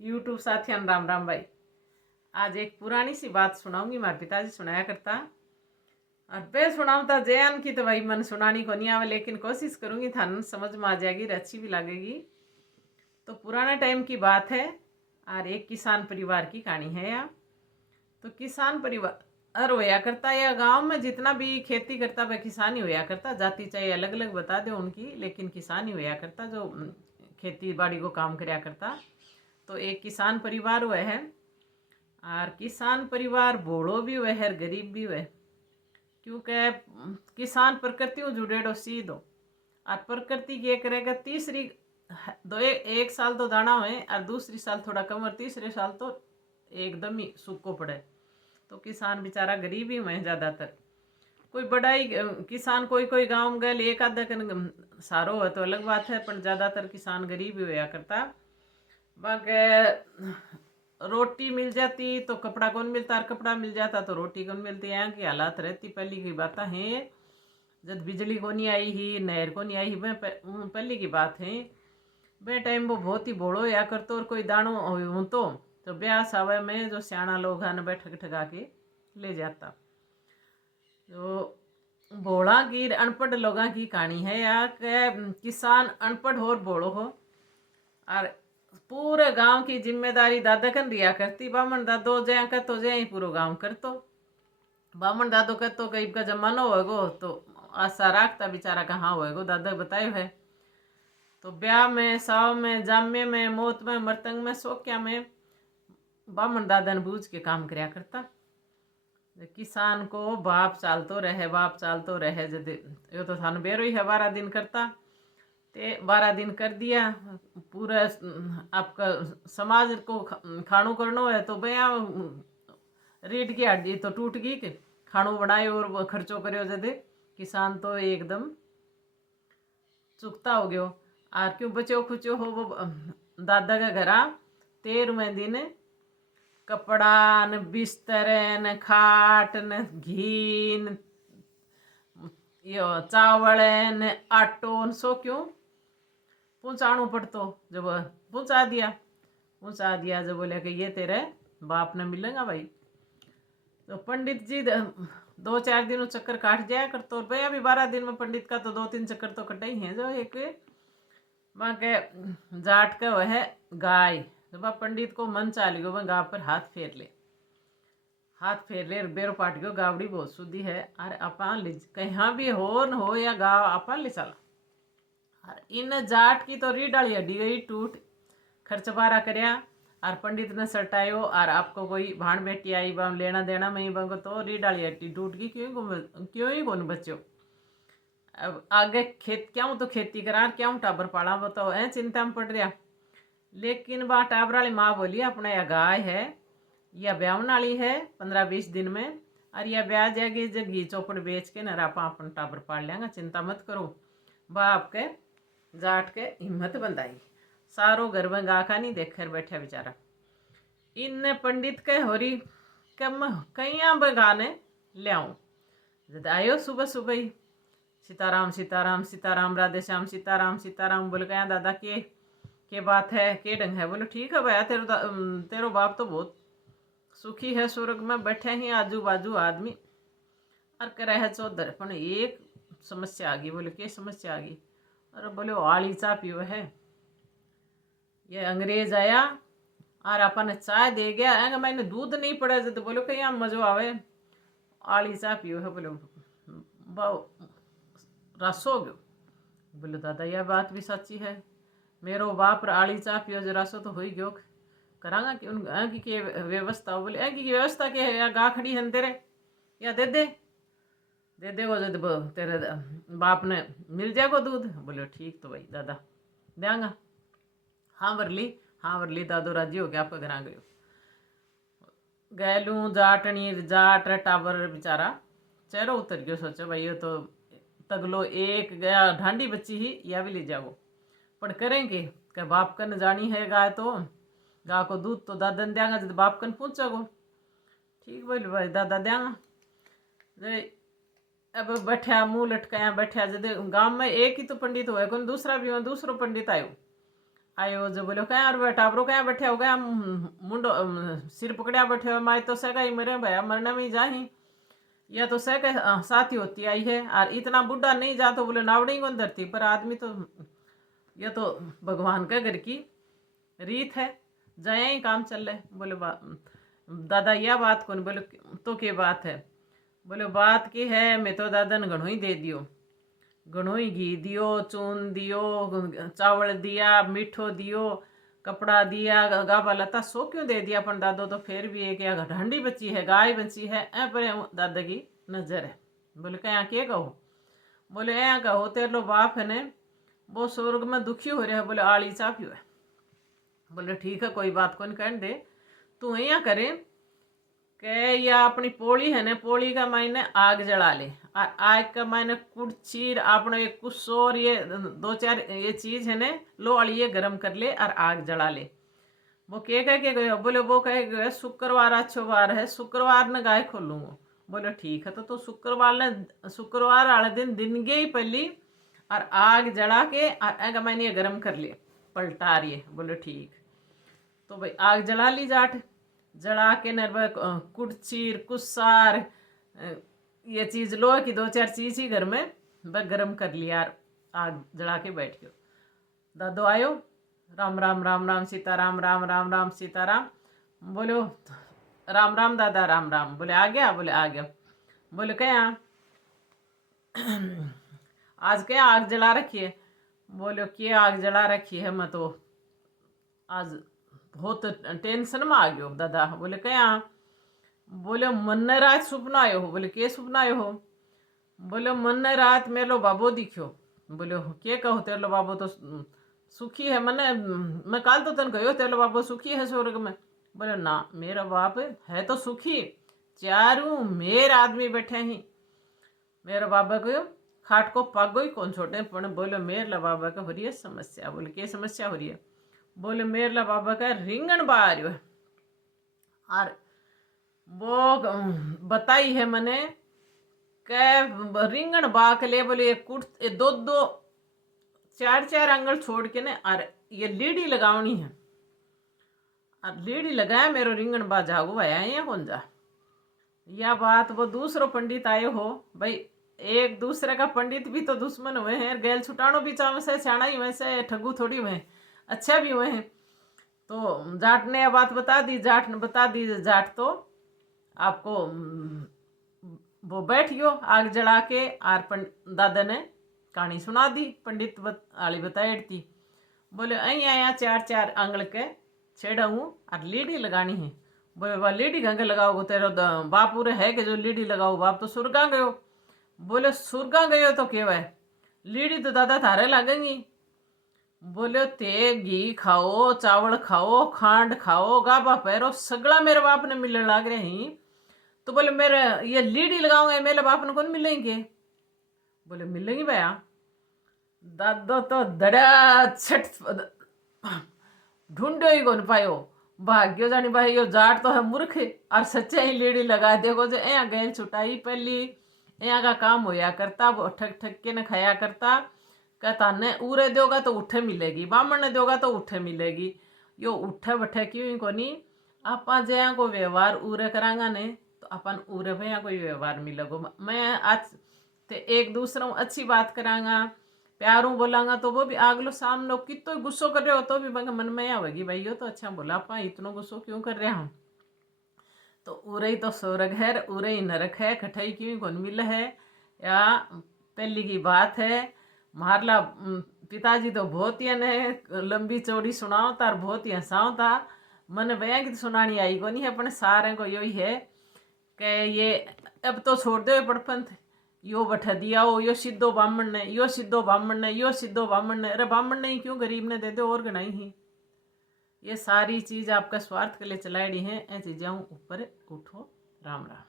YouTube Sathiyan Ram Ram भाई। आज एक पुरानी सी बात सुनाऊंगी, हमारे पिताजी सुनाया करता। और पे सुनाऊंता जैन की तो भाई मन सुनानी को नहीं आवे, लेकिन कोशिश करूंगी थान समझ में आ जाएगी, अच्छी भी लगेगी। तो पुराने टाइम की बात है और एक किसान परिवार की कहानी है। या तो किसान परिवार होया करता, या गांव में जितना भी खेती करता वह किसान ही होया करता। जाति चाहे अलग अलग बता दो उनकी, लेकिन किसान ही होया करता जो खेती बाड़ी को काम करया करता। तो एक किसान परिवार हुआ है, और किसान परिवार भोड़ो भी हुआ है, गरीब भी हुआ है। क्योंकि किसान प्रकृति में जुड़ेड़ो सीधो, और प्रकृति ये करेगा तीसरी दो एक साल तो दाना हुए और दूसरी साल थोड़ा कम और तीसरे साल तो एकदम ही सूखो पड़े। तो किसान बेचारा गरीब ही हुए ज़्यादातर। कोई बड़ा ही किसान कोई कोई गांव में गए एक आधा कन सारो है तो अलग बात है, पर ज़्यादातर किसान गरीब ही होया करता। बाकी रोटी मिल जाती तो कपड़ा कौन मिलता, और कपड़ा मिल जाता तो रोटी कौन मिलती। यहाँ की हालात रहती पहली की बात है, जब बिजली को नहीं आई ही, नहर को नहीं आई ही, पहली की बात है। बे टाइम वो बहुत ही भोड़ो या करतो, और कोई दानो हूँ तो ब्याह सावे में जो सियाणा लोग हैं वे ठग ठगा के ले जाता। तो भोड़ा की अनपढ़ लोगों की कहानी है, या किसान अनपढ़ हो भोड़ो हो, और पूरे गांव की जिम्मेदारी दादा कन रिया करती। बामन दादो जय कर तो जय ही पूरा गांव कर तो बामन दादो कर तो कई का जमानो होगो तो आशा राखता बेचारा कहाँ होएगो, दादा बतायो है। तो ब्याह में, साव में, जामे में, मौत में, मृतंग में, सोक्या में बामन दादा ने बूझ के काम करया करता। किसान को बाप चालतो रहे, बाप चालतो रहे। जद यो तो थान बेरो ही है 12 दिन करता, ते 12 दिन कर दिया। पूरा आपका समाज को खाणो करनो है तो भैया रीढ़ की हड्डी तो टूट गई कि खाणो बनायो और खर्चो करो। जदे किसान तो एकदम चुकता हो गयो। और क्यों बचो खुचो हो वो दादा का घरा 13वें दिन कपड़ा न बिस्तर न खाट न घी न यो चावल न आटो न सो क्यों पहुँचाणो पड़तो। जब पहुँचा दिया जब बोले कि ये तेरे बाप ने मिलेगा भाई। तो पंडित जी 2-4 दिन चक्कर काट जाया करते, और भाई अभी 12 दिन में पंडित का तो 2-3 चक्कर तो कटे ही हैं। जो एक वहाँ के जाट का वह गाय, जब पंडित को मन चाल गयो वह गाँव पर हाथ फेर ले बेरो पाट गयो। गावड़ी बहुत शुद्धि है, और अपन कहीं भी हो न हो या गाँव अपन ले चला। और इन जाट की तो रीढ़ डाली हड्डी गई टूट। खर्च बारा करया और पंडित ने सटायो, और आपको कोई भाण बेटी आई बाम लेना देना में बंगो तो रीढ़ डाली हड्डी टूट गई। क्यों ही कौन बच्चो। अब आगे क्यों तो खेती करा, क्यों टाबर पाला, बताओ है चिंता में पड़ रहा। लेकिन वह टाबर वाली माँ बोली अपना यह गाय है, यह ब्याहन वाली है 15-20 दिन में, और यह ब्याह जाएगी जो घी चौपड़ बेच के न आप अपन टाबर पाल लेंगे, चिंता मत करो। वह आपके जाट के हिम्मत बंधाई। सारो घर में गाखा नहीं देख कर बैठा बेचारा। इन पंडित के होरी कम कईया बगाने ले आऊँ। जब आयो सुबह सुबह ही सीताराम सीताराम सीताराम, राधे श्याम सीताराम सीताराम। बोले कया दादा के बात है, के ढंग है। बोले ठीक है भैया, तेरो बाप तो बहुत सुखी है, स्वर्ग में बैठे ही आजू बाजू आदमी और करे है चौधर, पर एक समस्या आ गई। बोले क्या समस्या आ गई। अरे बोले आली चा पियो है, ये अंग्रेज आया और अपन चाय दे गया है, मैंने दूध नहीं पड़ा। तो बोलो कहीं मजो आवे, आली चा पियो है। बोलो रस हो गयो। बोले दादा यह बात भी सच्ची है, मेरो बाप आली चा पियो जो रसो तो हो ही गयो। करांगा कि उन की व्यवस्था। बोले की व्यवस्था के है, या गा खड़ी है तेरे, या दे दे वो जब तेरे बाप ने मिल जाएगा दूध। बोले ठीक तो भाई दादा देंगा। हाँ वरली दादो राजी हो गया, आपका घर आ गयो। गैलू जाटनी जाट टाबर बेचारा चेहरा उतर गयो। सोचो भाई ये तो तगलो एक गया ढांडी बच्ची ही, या भी ले जाओ। पर करेंगे क्या, बाप कन जानी है गाय तो गाय को दूध तो दादा ने देंगा जब बाप कन पूछोगो। ठीक बोल भाई दादा देंगा। अब बैठा मुँह लटकाया बैठा। जब गांव में एक ही तो पंडित हुआ, कौन दूसरा भी हुआ, दूसरो पंडित आयो आयो जो बोलो क्या और टाबरो क्या बैठे हो गया मुंडो सिर पकड़िया बैठे हो माए तो सगा ही मरे भैया मरने में ही जाही या तो सह के साथी होती आई है और इतना बुढ़ा नहीं जा तो बोले नावड़ी को धरती पर आदमी तो यह तो भगवान के घर की रीत है जाए ही काम चल रहे बोले दादा यह बात कौन बोले तो क्या बात है बोले बात की है मैं तो दादा ने घणो ही दे दियो घणो ही घी दियो चून दियो चावल दिया मीठो दियो कपड़ा दिया गाबा लता सो क्यों दे दिया अपन दादो तो फिर भी एक या ढंडी बची है गाय बची है ए पर दादा की नजर है बोले क्या के कहो बोले ऐ कहो तेरे लो बाप है ने वो स्वर्ग में दुखी हो रहा है बोले आली चाप्यो है बोले ठीक है कोई बात को नहीं कहने दे तू यहाँ करे के या अपनी पोली है ने पोली का मायने आग जला ले और आग का मायने कुड़चीर अपने एक कुस्सो और ये 2-4 ये चीज है ने लो अड़िए गरम कर ले और आग जला ले वो के कह के गए बोले वो कह गए शुक्रवार अच्छो वार है शुक्रवार ने गाय खोलूंगा बोले ठीक है तो शुक्रवार वाले दिन गई पहली और आग जला के और मैंने गरम कर लिया पलटा रही बोले ठीक तो भाई आग जला ली जाट जला के नर कुड़चीर कुसार ये चीज लोहे की 2-4 चीज ही घर में वह गरम कर लिया आग जला के बैठ गयो दादो आयो राम राम राम राम सीताराम राम राम राम सीताराम बोलो राम राम दादा राम राम बोले आ गया बोले क्या आज क्या आग जला रखी है बोले क्या आग जला रखी है मैं तो आज बहुत टेंशन में आ गयो दादा बोले क्या बोले मन ने रात सपना आयो हो बोले के सपना आयो हो बोले मन ने रात मेलो बाबो दिखो बोले के कहो तेरो बाबो तो सुखी है मने मैं काल तो तन कहो तेरो बाबो सुखी है स्वर्ग में बोले ना मेरा बाप है तो सुखी चारू मेर आदमी बैठे ही मेरा बाबा को खाट को पागो ही कौन छोटे पण बोले मेरला बाबा का हो रही है समस्या बोले क्या समस्या हो रही है बोले मेरला बाबा का रिंगण बार है और वो बताई है मने के रिंगण बा के लिए बोले दो 4 अंगल छोड़ के ने और ये लीडी लगावनी है और लीडी लगाया मेरो रिंगण बा जागो आया या कौन जा यह बात वो दूसरो पंडित आए हो भाई एक दूसरे का पंडित भी तो दुश्मन हुए हैं गैल छुटानो भी चाव से छाना ही वैसे ठगू थोड़ी हुए अच्छा भी हुए हैं तो जाट ने यह बात बता दी जाट ने बता दी जाट तो आपको वो बैठ गयो आग जला के आर दादा ने कहानी सुना दी पंडित आली बताई थी बोले अं आया 4 आंगल के छेड़ा हूँ और लीडी लगानी है बोले वह लीडी गंगे लगाओ तेरा बाप पूरे है कि जो लीडी लगाओ बाप तो सुरगा गयो बोले सुरगा गयो तो केव है लीडी तो दादा थारे लगेंगी बोले ते घी खाओ चावल खाओ खांड खाओ गाबा पैरो सगड़ा मेरे बाप ने मिलने लग रहे हैं तो बोले मेरे ये लीडी लगाऊंगे मेरे बाप ने कौन मिलेंगे बोले मिलेंगे भैया दादो तो दड़ा छट ढूंढो ही कौन पायो भाग्यो जानी भाई यो जाट तो है मूर्ख और सच्चे ही लीडी लगा देखो जो यहाँ गैल छुटाई पहली यहाँ का काम होया करता वो ठक ठक के न खाया करता कहता ने उरे दोगा तो उठे मिलेगी बामण ने दोगा तो उठे मिलेगी यो उठे बठे क्यों कोनी आपा जया को व्यवहार उरे करांगा ने तो अपन उरे भैया कोई व्यवहार मिलेगो मैं आज ते एक दूसरों अच्छी बात करांगा प्यारों बोलांगा तो वो भी आगलो सामने कितो गुस्सो कर रहे हो तो भी मन में आवेगी भाई यो तो अच्छा बोला आपा इतना गुस्सो क्यों कर रहे हम तो उरे ही तो स्वर्ग है उरे ही नरक है कठाई क्यों कौन मिल है या पहली की बात है मारला पिताजी तो बहुत ही ने लंबी चौड़ी सुनाओ तार बहुत ही हंसाओ था मन भैया की सुनानी आई को नहीं है अपने सारे को यही है कि ये अब तो छोड़ दो पड़पंथ यो बैठा दिया हो यो सिद्धो ब्राह्मण ने यो सिद्धो ब्राह्मण ने यो सिद्धो ब्राह्मण ने अरे ब्राह्मण ने क्यों गरीब ने दे दो और गणाई ही ये सारी चीज़ आपका स्वार्थ के लिए चलाई है ऐ चीज़ें ऊपर उठो राम राम।